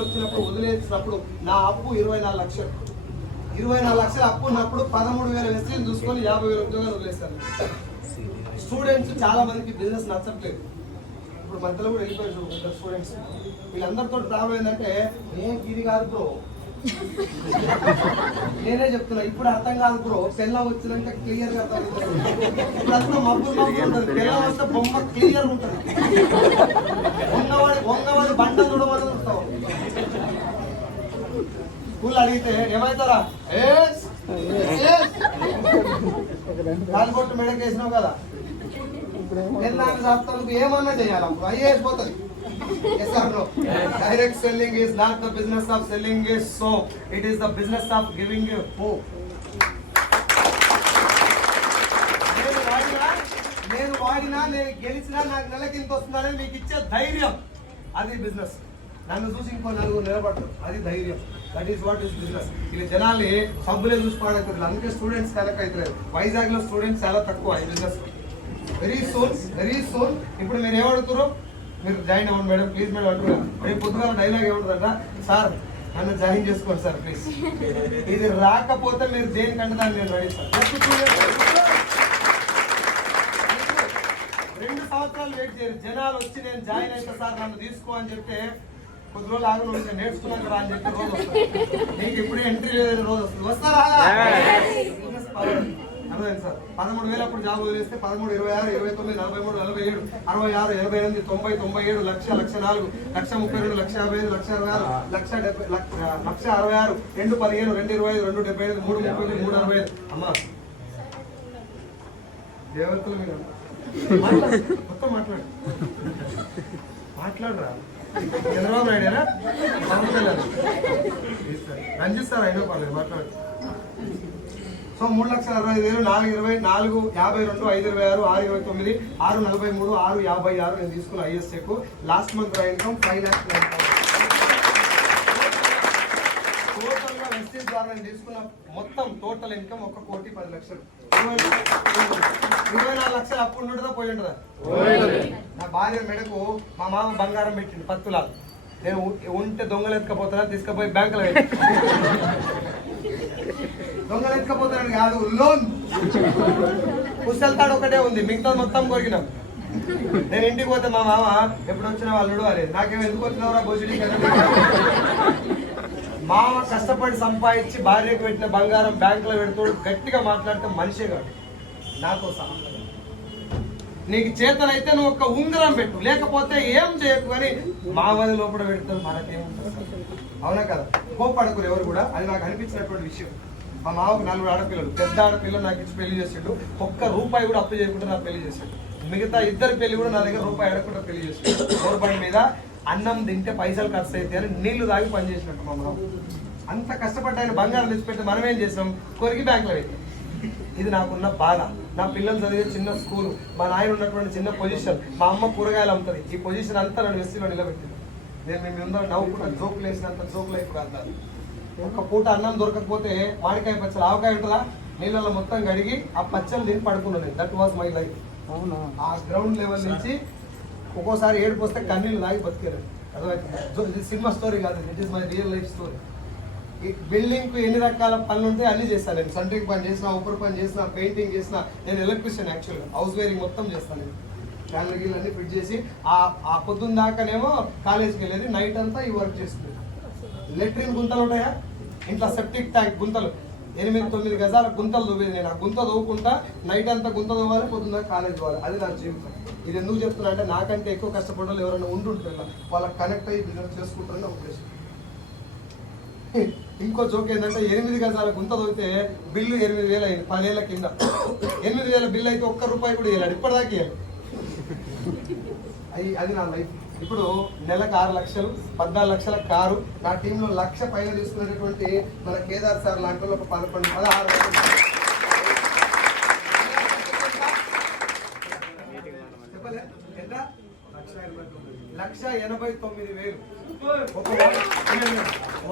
వచ్చినప్పుడు వదిలేసినప్పుడు నా అప్పు 24 లక్షలు. 24 లక్షలు అప్పు ఉన్నప్పుడు 13,000 ఎస్సీలు చూసుకొని 50,000 ఉద్యోగాలు వదిలేస్తాను. స్టూడెంట్స్ చాలా మందికి బిజినెస్ నచ్చట్లేదు. ఇప్పుడు మధ్యలో కూడా వెళ్ళిపోయారు స్టూడెంట్స్. వీళ్ళందరితో ప్రాబ్లం ఏంటంటే ఏం ఇది కాదు బ్రో, నేనే చెప్తున్నా ఇప్పుడు అర్థం కాదు బ్రో. పెళ్ళం వచ్చినాక క్లియర్ గా అర్థం. ఇప్పుడు అంతా మబ్బులు ఉంటుంది. పెళ్ళం వస్తే బొమ్మ క్లియర్ ఉంటుంది. వంగవాడి బండ చూడమని చూస్తావు. స్కూల్ అడిగితే ఏమవుతారా కాలుగొట్టు మెడకి వేసినావు కదా, పెళ్ళాన్ని సాప్తానికి ఏమన్నా చేయాలి. అప్పుడు ఐఏఎస్ పోతుంది. Yes or no? Direct selling is not the business of selling a soap. It is the business of giving you hope. నేను వాడినా నేను గెలిచినా నాకు నెలకి ఇంత వస్తుందని మీకు ఇచ్చే ధైర్యం, అది బిజినెస్. నన్ను చూసి ఇంకో నలుగురు నిలబడతారు, అది ధైర్యం. That is what is business. ఇలా జనాల్ని సబ్బులే చూసి పాడవుతుంది. అందుకే స్టూడెంట్స్ కనెక్ట్ అవుతలేదు. వైజాగ్ లో స్టూడెంట్స్ చాలా తక్కువ ఈ బిజినెస్. వెరీ సూన్ ఇప్పుడు మీరు ఏమడుగుతారు, మీరు జాయిన్ అవ్వండి మేడం ప్లీజ్ మేడం అంటున్నారు. రేపు పొద్దుగా డైలాగ్ ఏముంటుందంట, సార్ నన్ను జాయిన్ చేసుకోండి సార్ ప్లీజ్. ఇది రాకపోతే మీరు దేనికంటే దాన్ని నేను రెడీ సార్. 2 సంవత్సరాలు వెయిట్ చేయరు. జనాలు వచ్చి నేను జాయిన్ అయితే సార్ నన్ను తీసుకో అని చెప్తే కొద్ది రోజులు ఆగు నేర్చుకున్నాక రా అని చెప్పి రోజు వస్తుంది. నీకు ఇప్పుడే ఎంట్రీ లేదని రోజు వస్తుంది. వస్తారా అర్థమైంది సార్. 13,000 అప్పుడు జాబ్ వదిలేస్తే 13, 26, 29, 43, 47, 66, 88, 90, 97, 1,00,000, 1,04, 1,32, 1,55, 1,66, 1,66, 2 15, 2 25, 2 75, 3 30, 3 65. అమ్మా దేవతలు మీరు మొత్తం మాట్లాడరా. చంద్రబాబు నాయుడేనా రంజిత్ సార్ అయినా పర్లేదు మాట్లాడు. సో 3,60,65,000, 4,20, 4,52, 5,26, 6,29, 6,43, 6,56 నేను తీసుకున్న IS check. Last month income 5 lakhs. Total గా వెస్టేజ్ ద్వారా నేను తీసుకున్న మొత్తం టోటల్ ఇన్కమ్ 1,10,00,000. 24 లక్షలు అప్పు ఉంటుందా పోయి ఉంటుందా? నా భార్య మెడకు మా మామ బంగారం పెట్టిండు 10 తులాలు. నేను ఉంటే దొంగలు ఎత్తుకపోతానా తీసుకుపోయి బ్యాంకులో పెట్టి దొంగలు ఎత్తుకపోతాను కాదు, లోన్ పుస్తకాడు ఒకటే ఉంది, మిగతా మొత్తం కొరికినాం. నేను ఇంటికి పోతే మా మామ ఎప్పుడు వచ్చిన వాళ్ళు అనేది నాకేమో ఎందుకు వచ్చినవరా భోజనం కదా. మామ కష్టపడి సంపాదించి భార్యకు పెట్టిన బంగారం బ్యాంకులో పెడుతూ గట్టిగా మాట్లాడితే మనిషే కాదు నాతో సంబంధం. నీకు చేతనైతే నువ్వు ఒక ఉంగరం పెట్టు, లేకపోతే ఏం చేయకు. కానీ మామది లోపల పెడతారు మనకేముంటుంది. అవునా కదా? కోపడకురు ఎవరు కూడా. అది నాకు అనిపించినటువంటి విషయం. మా మామకు 4 ఆడపిల్లలు. పెద్ద ఆడపిల్లలు నాకు ఇచ్చి పెళ్లి చేసాడు. ₹1 కూడా అప్పు చేయకుండా నాకు పెళ్లి చేశాడు. మిగతా 2 పెళ్లి కూడా నా దగ్గర ₹1 అడగకుండా పెళ్లి చేశాడు. గవర్నమెంట్ మీద అన్నం తింటే పైసలు ఖర్చు అయితే అని నీళ్లు తాగి పని చేసినట్టు మా మామ. అంత కష్టపడ్డ ఆయన బంగారం తెచ్చిపెట్టి మనం ఏం చేసినాం, కొరికి బ్యాంకులో పెట్టాం. ఇది నాకున్న బాధ. నా పిల్లలు చదివే చిన్న స్కూల్, మా నాయన ఉన్నటువంటి చిన్న పొజిషన్, మా అమ్మ కూరగాయలు అమ్ముతుంది. ఈ పొజిషన్ అంతా నన్ను ఎస్సీలో నిలబెట్టింది. నేను మేము అందరూ నవ్వుకుంటా జోకులు వేసినంత జోకులు అయిపోయి కాదు. ఒక్క పూట అన్నం దొరకకపోతే మామిడికాయ పచ్చలు, ఆవకాయ ఉంటుందా, నీళ్ళలో మొత్తం కడిగి ఆ పచ్చలు తిని పడుకున్నాను. That was my life. అవునా? ఆ గ్రౌండ్ లెవెల్ నుంచి ఒక్కోసారి ఏడుపు వస్తే కన్నీళ్ళు తాగి బతికారు. అర్థమైంది? సినిమా స్టోరీ కాదు, it is my real life story. Building కు ఎన్ని రకాల పనులు ఉంటాయి అన్ని చేస్తాను నేను. సెంట్రింగ్ పని చేసిన, ఊపర్ పని చేసిన, పెయింటింగ్ చేసిన. నేను ఎలక్ట్రీషియన్ యాక్చువల్గా. హౌస్ వైరింగ్ మొత్తం చేస్తాను నేను. ఫ్యామిలీ గిల్ అన్ని ఫిట్ చేసి ఆ పొద్దున్న దాకానేమో కాలేజీకి వెళ్ళేది, నైట్ అంతా ఈ వర్క్ చేస్తుంది. లెట్రిన్ గుంతలు ఉంటాయా ఇంట్లో, సెప్టిక్ ట్యాంక్ గుంతలు 8-9 గజాల గుంతలు తవ్వేది నేను. ఆ గుంత తవ్వుకుంటా నైట్ అంతా గుంత తవ్వాలి, పొద్దున్న కాలేజ్ పోవాలి. అది నా జీవితం. ఇది ఎందుకు చెప్తున్నా అంటే నాకంటే ఎక్కువ కష్టపడాలి ఎవరైనా ఉంటుంటారు, వాళ్ళకి కనెక్ట్ అయ్యి బిజినెస్ చేసుకుంటారని ఉద్దేశం. ఇంకో జోక్ ఏంటంటే 8 గజాల గుంత తవ్వితే బిల్లు 8,000 అయింది 10 ఏళ్ల కింద. 8,000 బిల్లు అయితే ₹1 కూడా ఇవ్వాలి, ఇప్పటిదాకా ఇవ్వాలి. అది నా లైఫ్. ఇప్పుడు నెలకు 6 లక్షలు, 14 లక్షల కారు. నా టీంలో 1,00,000 పైన తీసుకునేటటువంటి మన కేదార్ సార్ లాంటి వాళ్ళు ఒక 11, 16 చెప్పలే ఎంత 1,89,000. ఒక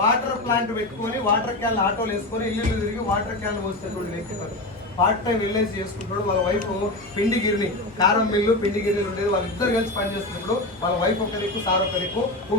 వాటర్ ప్లాంట్ పెట్టుకొని వాటర్ క్యాన్ ఆటోలు వేసుకొని ఇల్లు తిరిగి వాటర్ క్యాన్ పోసేటువంటి వ్యక్తి పార్ట్ టైం ఎల్ఐసి చేసుకుంటాడు. వాళ్ళ వైఫ్ పిండి గిరిని, కారం మిల్లు పిండి గిరిని ఉండేది. వాళ్ళిద్దరు కలిసి పనిచేస్తున్నప్పుడు వాళ్ళ వైఫ్ ఒకరికి, సార్ ఒకరికి.